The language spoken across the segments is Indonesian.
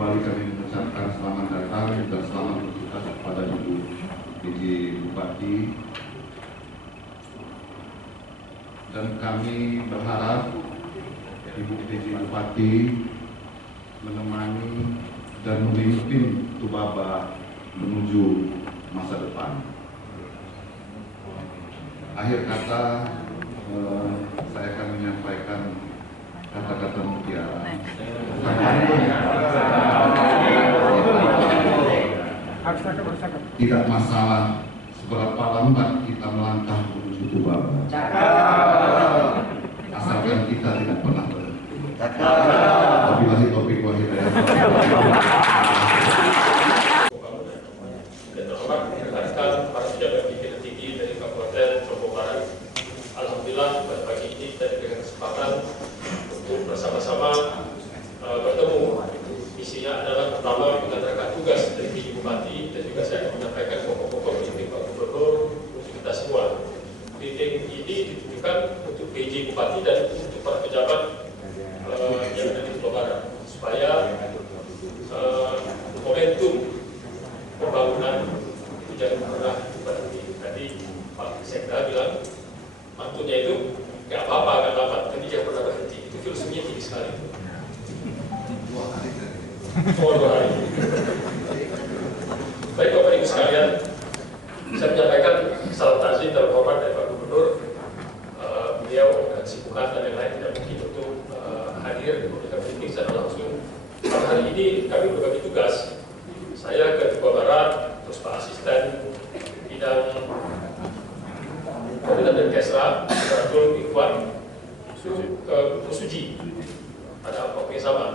kembali kami mengucapkan selamat datang dan selamat bertugas kepada Ibu PJ Bupati. Dan kami berharap Ibu PJ Bupati menemani dan memimpin Tubaba menuju masa depan. Akhir kata, saya akan menyampaikan kata-kata mutiara. Tidak masalah seberapa lambat kita melangkah menuju Tubaba, asalkan kita tidak pernah berhenti. Wabillahi taufiq wal hidayah. Dan terhormat rekan-rekan para pejabat tinggi dari Kabupaten Lombok Barat. Alhamdulillah pada pagi ini kita diberikan kesempatan untuk bersama-sama bertemu. Isinya adalah pertama mengantarkan tugas dari PJ Bupati dan juga saya akan menyampaikan pokok-pokok meeting Pak Gubernur untuk kita semua. Meeting ini ditujukan untuk PJ Bupati dan untuk para pejabat yang ada di Lombok Barat supaya momentum pembangunan itu jangan pernah berhenti. Tadi Pak Sekda bilang mantunya itu nggak apa-apa, nggak lambat, tapi jangan pernah berhenti. Itu filosofinya tinggi sekali. 2 hari. Baik Bapak Ibu sekalian, saya menyampaikan salam takziah dan hormat dari Pak Gubernur. Beliau dengan kesibukan dan lain-lain tidak mungkin untuk hadir memberikan briefing secara langsung. Pada hari ini kami berbagi tugas. Saya ke Lombok Barat, terus Pak Asisten bidang Koordinator dan Kesra, Ratul Ikhwan, ke Musuji pada waktu yang sama.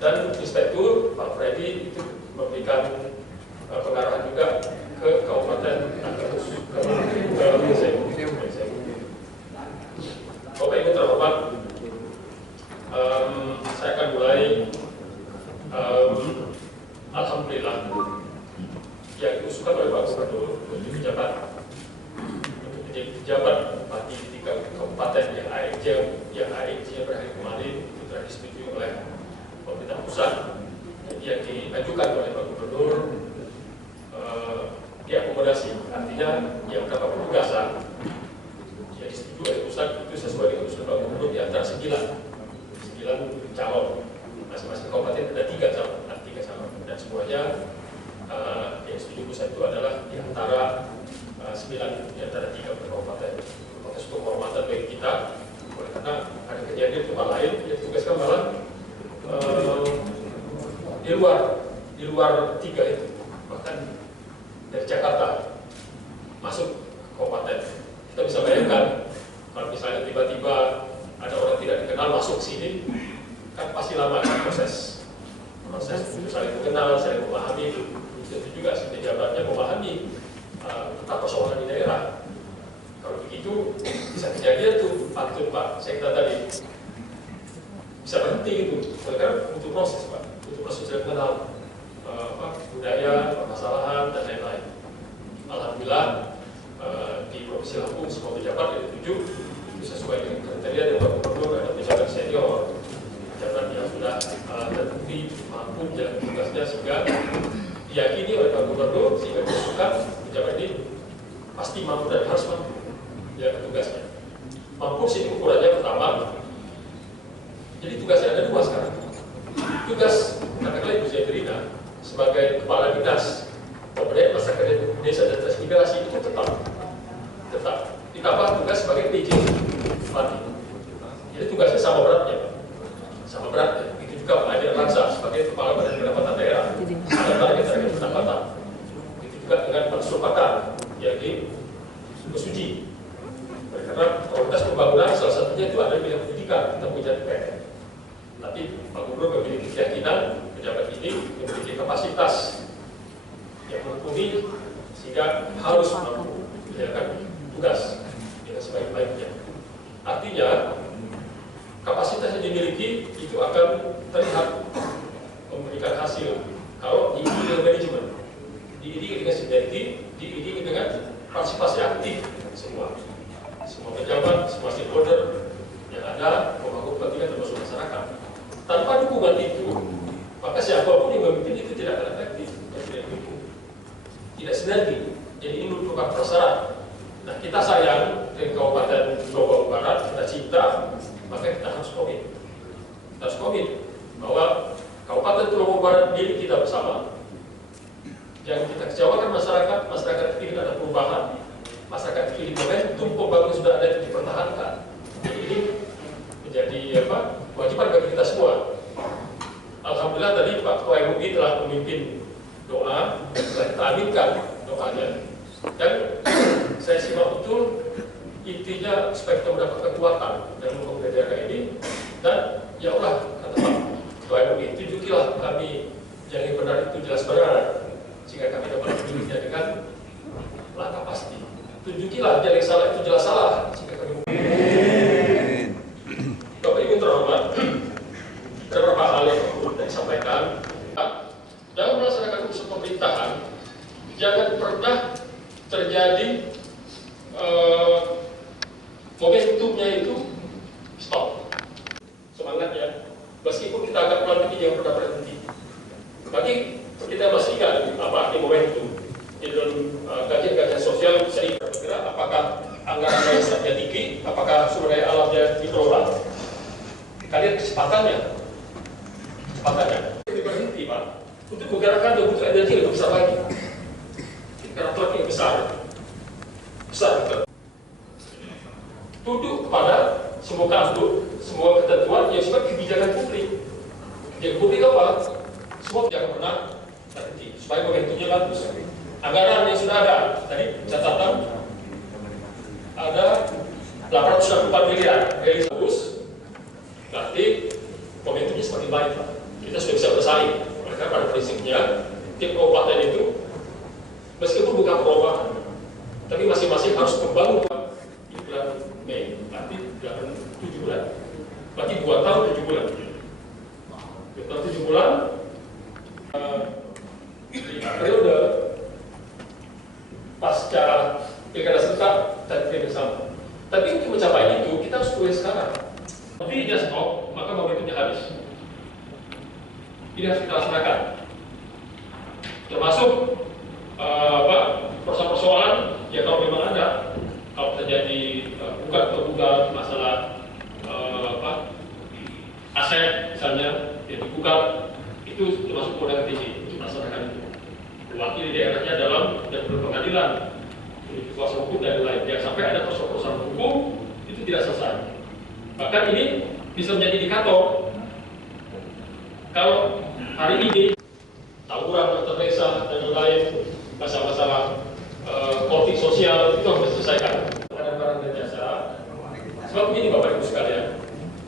Dan Inspektur Pak Freddy itu memberikan pengarahan juga ke Kabupaten Bapak Ibu terhormat, saya akan mulai. Alhamdulillah yang diusulkan oleh Pak Gubernur untuk menjadi pejabat bupati di 3 kabupaten yang AEJ berakhir kemarin itu telah disetujui oleh pemerintah pusat. Jadi yang diajukan oleh Pak Gubernur diakomodasi, artinya yang berapa penugasan yang disetujui oleh pusat itu sesuai dengan usulan Pak Gubernur di antara 9 calon. Masing-masing kabupaten ada 3 calon, dan semuanya yang setuju pusat itu adalah di antara 9 di antara 3 kabupaten. Proses penghormatan bagi kita, karena ada kejadian tempat lain yang tugaskan malah di luar 3 itu, bahkan dari Jakarta masuk ke kabupaten. Kita bisa bayangkan kalau misalnya tiba-tiba ada orang tidak dikenal masuk ke sini, kan pasti lama proses untuk saling mengenal, saling memahami. Itu juga si pejabatnya memahami tentang persoalan di daerah. Kalau begitu bisa kejadian tuh pantun Pak Sekda tadi bisa berhenti itu, karena butuh proses Pak, butuh proses saling mengenal budaya, permasalahan dan lain-lain. Alhamdulillah di Provinsi Lampung semua pejabat yang dituju itu sesuai dengan kriteria yang Pak Gubernur. Ada pejabat senior, pejabat yang sudah terbukti mampu menjalankan tugasnya sehingga diyakini oleh Pak Gubernur, sehingga diusulkan pejabat ini pasti mampu dan harus mampu menjalankan tugasnya. Mampu sih ukurannya pertama. Jadi tugasnya ada 2 sekarang. Tugas katakanlah Ibu Zaidrina sebagai kepala dinas pemberdayaan masyarakat desa dan transmigrasi itu tetap ditambah tugas sebagai PJ Bupati. Jadi tugasnya sama beratnya Pak. Sama berat, itu juga Pak Adi Arlansa sebagai Kepala Badan Pendapatan Daerah ada target pendapatan. Itu juga dengan Pak Surpakar yang di Musuji. Karena prioritas pembangunan salah satunya itu ada di bidang pendidikan, kita punya DPR. Tapi Pak Gubernur memiliki keyakinan pejabat ini memiliki kapasitas yang mumpuni sehingga harus mampu menjalankan tugas dengan sebaik-baiknya. Artinya kapasitas yang dimiliki itu akan terlihat memberikan hasil kalau diiringi dengan manajemen, diiringi dengan sinergi, diiringi dengan partisipasi aktif semua pejabat, semua stakeholder yang ada pemangku kepentingan termasuk masyarakat. Tanpa dukungan itu, maka siapapun yang memimpin itu tidak akan efektif, tidak didukung, tidak sinergi. Jadi ini merupakan prasyarat. Nah, kita sayang di Kabupaten Lombok Barat, kita cinta, maka kita harus komit. Kita harus komit bahwa Kabupaten Lombok Barat milik kita bersama. Yang kita kecewakan masyarakat ingin ada perubahan, masyarakat ingin momentum pembangunan sudah ada itu dipertahankan. Jadi ini menjadi kewajiban bagi kita semua. Alhamdulillah tadi Pak Ketua MUI telah memimpin doa, telah kita aminkan doanya. Dan saya simak betul intinya supaya kita mendapat kekuatan dalam mengurus daerah ini. Dan ya Allah, kata Pak Ketua MUI, tunjukilah kami yang benar itu jelas benar, sehingga kami dapat memilihnya dengan langkah pasti. Tunjukilah yang salah itu jelas salah, sehingga kami Bapak Ibu terhormat, ada beberapa hal yang perlu disampaikan. Dalam melaksanakan urusan pemerintahan, jangan pernah terjadi momentumnya itu stop. Semangatnya, meskipun kita agak pelan ini jangan pernah berhenti. Bagi kita masih ingat apa arti momentum. Di dalam kajian-kajian sosial sering bergerak, apakah anggaran dasarnya tinggi, apakah sumber daya alamnya dikelola. Kalian kecepatannya, tidak berhenti Pak. Untuk menggerakkan dia butuh energi lebih besar lagi. Karena truknya besar. Tunduk kepada semua kantor, semua ketentuan yang sifat kebijakan publik. Yang publik apa? Semua jangan pernah berhenti supaya momentumnya bagus. Anggaran yang sudah ada, tadi catatan ada 864 miliar, dari bagus, berarti momentumnya semakin baik Pak. Kita sudah bisa bersaing. Mereka pada prinsipnya tiap kabupaten itu meskipun bukan perubahan, tapi masing-masing harus membangun di bulan Mei, berarti 7 bulan, berarti 2 tahun 7 bulan. 2 tahun 7 bulan di periode pasca pilkada serentak dan pilkada sama. Tapi untuk mencapai itu kita harus mulai sekarang. Tapi dia stop, maka momentumnya habis. Ini harus kita laksanakan. Termasuk persoalan-persoalan ya kalau memang ada, kalau terjadi bukan masalah aset misalnya yang digugat, itu termasuk polda KTC untuk melaksanakan itu. Mewakili daerahnya dalam dan berpengadilan, kuasa hukum dan lain. Jangan sampai ada persoalan hukum itu tidak selesai. Bahkan ini bisa menjadi indikator. Kalau hari ini tawuran antar desa dan lain, masalah-masalah konflik sosial itu harus diselesaikan. Barang-barang dan jasa. Sebab ini Bapak Ibu sekalian,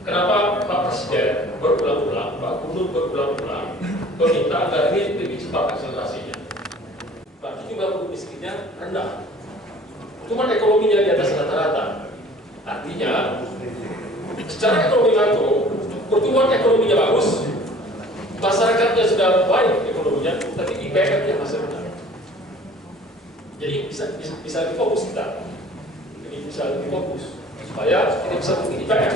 kenapa Pak Presiden berulang-ulang, Pak Gubernur berulang-ulang meminta agar ini lebih cepat akselerasinya. Berarti juga miskinnya rendah. Cuma ekonominya di atas rata-rata. Artinya, secara ekonomi makro, pertumbuhan ekonominya bagus, masyarakatnya sudah baik ekonominya, tapi IPM-nya masih rendah. Jadi bisa difokus kita. Jadi bisa lebih fokus supaya kita bisa mengikuti IPM.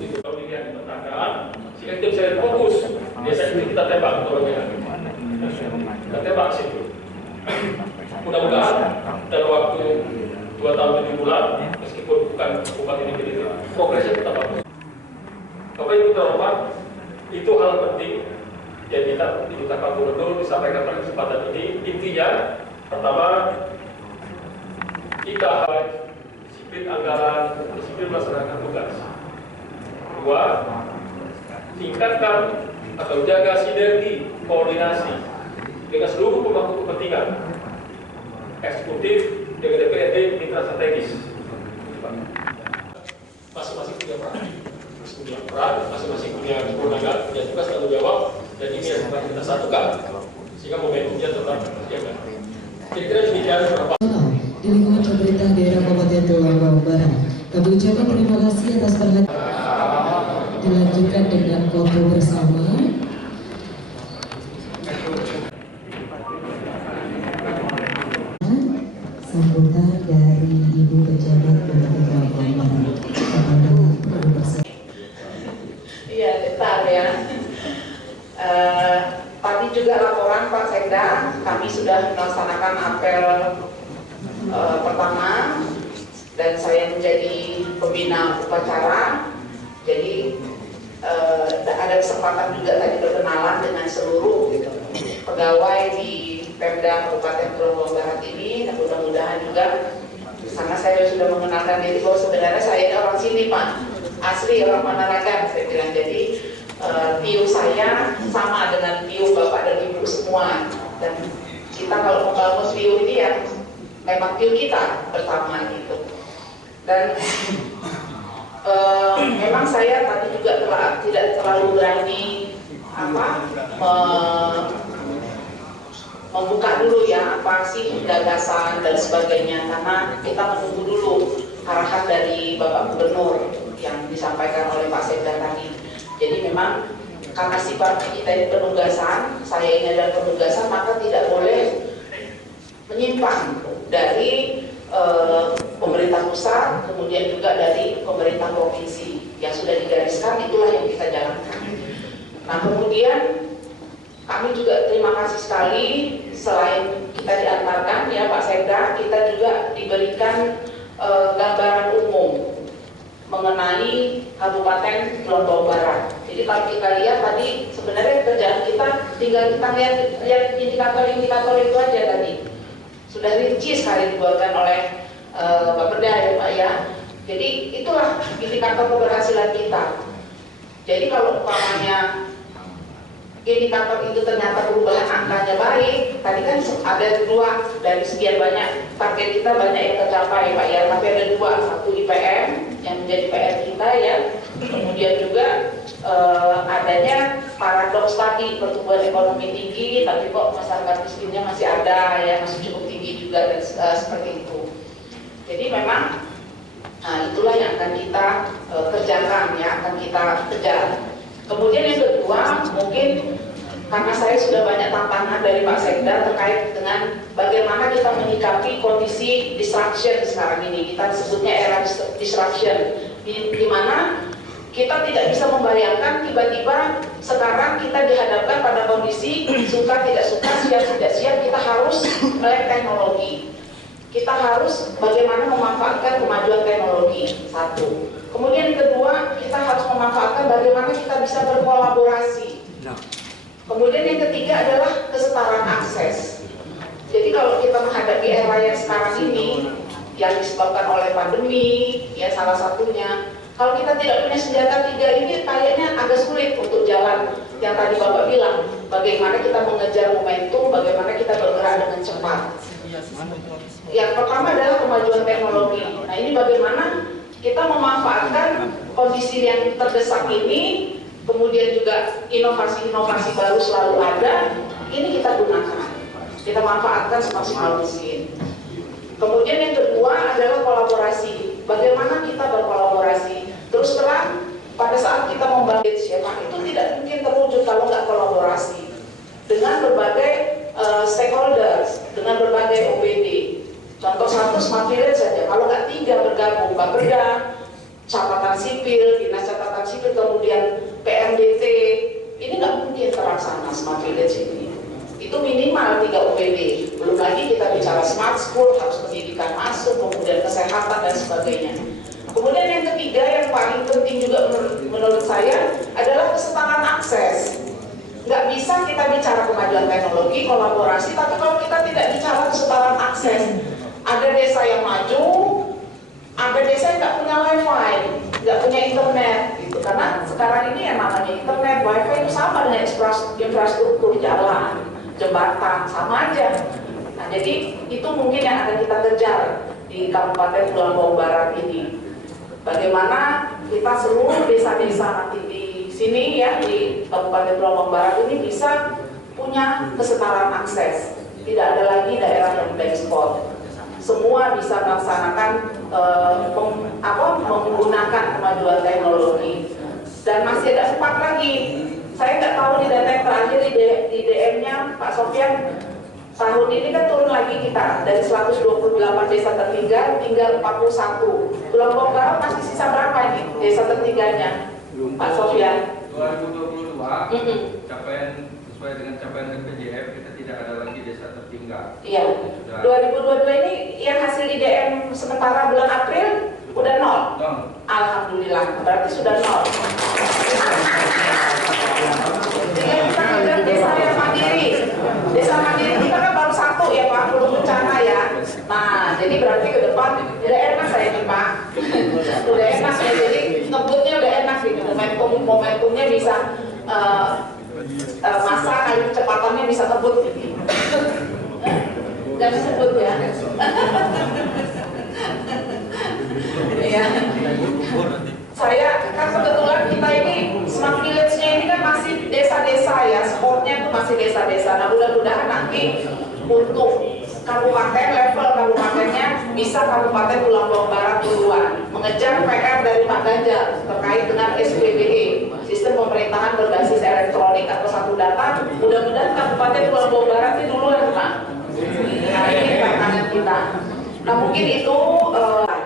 Itu kalau dilihat di pertandaan, sehingga kita bisa fokus. Biasanya kita tembak orangnya. Kita tembak situ. Mudah-mudahan dalam waktu 2 tahun 7 bulan, meskipun bukan ini begitu, progresnya tetap bagus. Bapak Ibu terhormat, itu hal penting yang kita Pak Gubernur disampaikan pada kesempatan ini. Intinya, pertama, kita harus disiplin anggaran, disiplin melaksanakan tugas. Kedua, tingkatkan atau jaga sinergi koordinasi dengan seluruh pemangku kepentingan, eksekutif dengan DPRD, mitra strategis. Masing-masing punya peran, masing-masing punya kewenangan, punya tugas tanggung jawab, dan ini yang harus kita satukan sehingga momentumnya tetap terjaga. Kira-kira demikian beberapa. Di lingkungan pemerintah daerah Kabupaten Lombok Barat, kami ucapkan terima kasih atas perhatian. Dilanjutkan dengan foto bersama. Sambutan dari Ibu Pejabat Kabupaten Lombok Barat kepada Ibu Bersama. Iya, detar ya. Sekda, kami sudah melaksanakan apel pertama dan saya menjadi pembina upacara. Jadi ada kesempatan juga tadi berkenalan dengan seluruh pegawai di Pemda Kabupaten Pulau Lombok Barat ini, dan mudah-mudahan juga karena saya sudah mengenalkan diri bahwa sebenarnya saya ini orang sini Pak, asli orang Panaragan saya bilang. Jadi PIU saya sama dengan PIU Bapak dan Ibu semua, dan kita kalau membangun PIU ini yang memang PIU kita bersama gitu. Dan memang saya tadi juga tidak terlalu berani membuka dulu ya apa sih gagasan dan sebagainya, karena kita menunggu dulu arahan dari Bapak Gubernur yang disampaikan oleh Pak Sekda tadi. Jadi memang karena sifatnya kita ini penugasan, saya ini adalah penugasan, maka tidak boleh menyimpang dari pemerintah pusat, kemudian juga dari pemerintah provinsi yang sudah digariskan, itulah yang kita jalankan. Nah kemudian kami juga terima kasih sekali, selain kita diantarkan ya Pak Sekda, kita juga diberikan gambaran umum mengenai Kabupaten Lombok Barat. Jadi kalau kita lihat tadi sebenarnya kerjaan kita tinggal kita lihat indikator-indikator itu aja tadi. Sudah rinci sekali dibuatkan oleh Pak Perda ya Pak ya. Jadi itulah indikator keberhasilan kita. Jadi kalau umpamanya indikator itu ternyata perubahan angkanya baik, tadi kan ada dua dari sekian banyak target kita banyak yang tercapai Pak ya, tapi ada dua, satu IPM yang menjadi PR kita ya, kemudian juga adanya paradoks tadi, pertumbuhan ekonomi tinggi tapi kok masyarakat miskinnya masih ada ya, masih cukup tinggi juga dan seperti itu. Jadi memang itulah yang akan kita kerjakan ya, akan kita kejar. Kemudian yang kedua, mungkin karena saya sudah banyak tantangan dari Pak Sekda terkait dengan bagaimana kita menyikapi kondisi disruption sekarang ini. Kita sebutnya era disruption, di mana kita tidak bisa membayangkan tiba-tiba sekarang kita dihadapkan pada kondisi suka tidak suka, siap tidak siap, kita harus melek teknologi. Kita harus bagaimana memanfaatkan kemajuan teknologi, satu. Kemudian yang kedua, kita harus memanfaatkan bagaimana kita bisa berkolaborasi. Kemudian yang ketiga adalah kesetaraan akses. Jadi kalau kita menghadapi era yang sekarang ini, yang disebabkan oleh pandemi, ya salah satunya, kalau kita tidak punya senjata tiga ini kayaknya agak sulit untuk jalan yang tadi Bapak bilang, bagaimana kita mengejar momentum, bagaimana kita bergerak dengan cepat. Yang pertama adalah kemajuan teknologi. Nah ini bagaimana kita memanfaatkan kondisi yang terdesak ini, kemudian juga inovasi-inovasi baru selalu ada, ini kita gunakan, kita manfaatkan semaksimal mungkin. Kemudian yang kedua adalah kolaborasi, bagaimana kita berkolaborasi. Terus terang, pada saat kita membangun ya Pak, itu tidak mungkin terwujud kalau nggak kolaborasi dengan berbagai stakeholders, dengan berbagai OPD. Contoh satu smart village saja, kalau nggak tiga bergabung, Bapeda, catatan sipil, dinas catatan sipil, kemudian PMDT, ini nggak mungkin terlaksana smart village ini. Itu minimal 3 OPD. Belum lagi kita bicara smart school, harus pendidikan masuk, kemudian kesehatan dan sebagainya. Kemudian yang ketiga yang paling penting juga menurut saya adalah kesetaraan akses. Nggak bisa kita bicara kemajuan teknologi, kolaborasi, tapi kalau kita tidak bicara kesetaraan akses, ada desa yang maju, ada desa yang nggak punya wifi, nggak punya internet, gitu. Karena sekarang ini yang namanya internet, wifi itu sama dengan infrastruktur jalan, jembatan, sama aja. Nah, jadi itu mungkin yang akan kita kejar di Kabupaten Pulau Lombok Barat ini. Bagaimana kita seluruh desa-desa nanti di sini ya di Kabupaten Pulau Lombok Barat ini bisa punya kesetaraan akses. Tidak ada lagi daerah yang black spot. Semua bisa melaksanakan menggunakan kemajuan teknologi. Dan masih ada 4 lagi. Saya nggak tahu di data yang terakhir di DM-nya Pak Sofyan, tahun ini kan turun lagi kita dari 128 desa tertinggal tinggal 41. Pulau Lombok Barat masih sisa berapa ini desa tertinggalnya Pak Sofyan? 2022 capaian sesuai dengan capaian BPJS kita tidak ada lagi desa tertinggal. Iya. 2022 ini yang hasil IDM sementara bulan April udah nol. Alhamdulillah, berarti sudah nol. Jadi kita bilang desa yang mandiri. Desa mandiri kita kan baru satu ya Pak, belum bencana ya. Nah, jadi berarti ke depan udah enak saya nih Pak. Udah enak ya, jadi ngebutnya udah enak gitu. Momentumnya bisa masa kayu kecepatannya bisa ngebut. Jangan sebut ya. Iya. Saya kan kebetulan kita ini Smart Village-nya ini kan masih desa-desa ya, spotnya itu masih desa-desa. Nah mudah-mudahan nanti untuk kabupaten, level kabupatennya bisa Kabupaten Tulang Bawang Barat duluan mengejar PR dari Pak Ganjar terkait dengan SPBE, sistem pemerintahan berbasis elektronik atau satu data. Mudah-mudahan Kabupaten Tulang Bawang Barat ini duluan Pak. Nah ini tantangan kita. Nah mungkin itu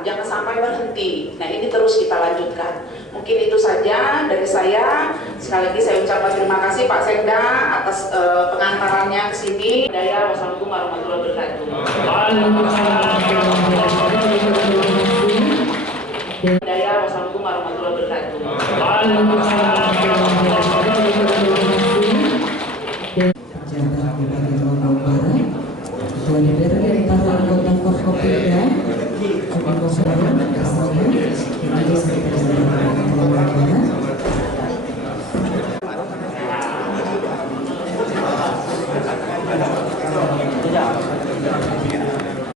jangan sampai berhenti. Nah ini terus kita lanjutkan. Mungkin itu saja dari saya. Sekali lagi saya ucapkan terima kasih Pak Sekda atas pengantarannya ke sini. Wassalamualaikum warahmatullahi wabarakatuh. Wassalamualaikum warahmatullahi wabarakatuh. Pejabat Bupati Lombok Barat, Ketua DPR dan para anggota Forkopimda,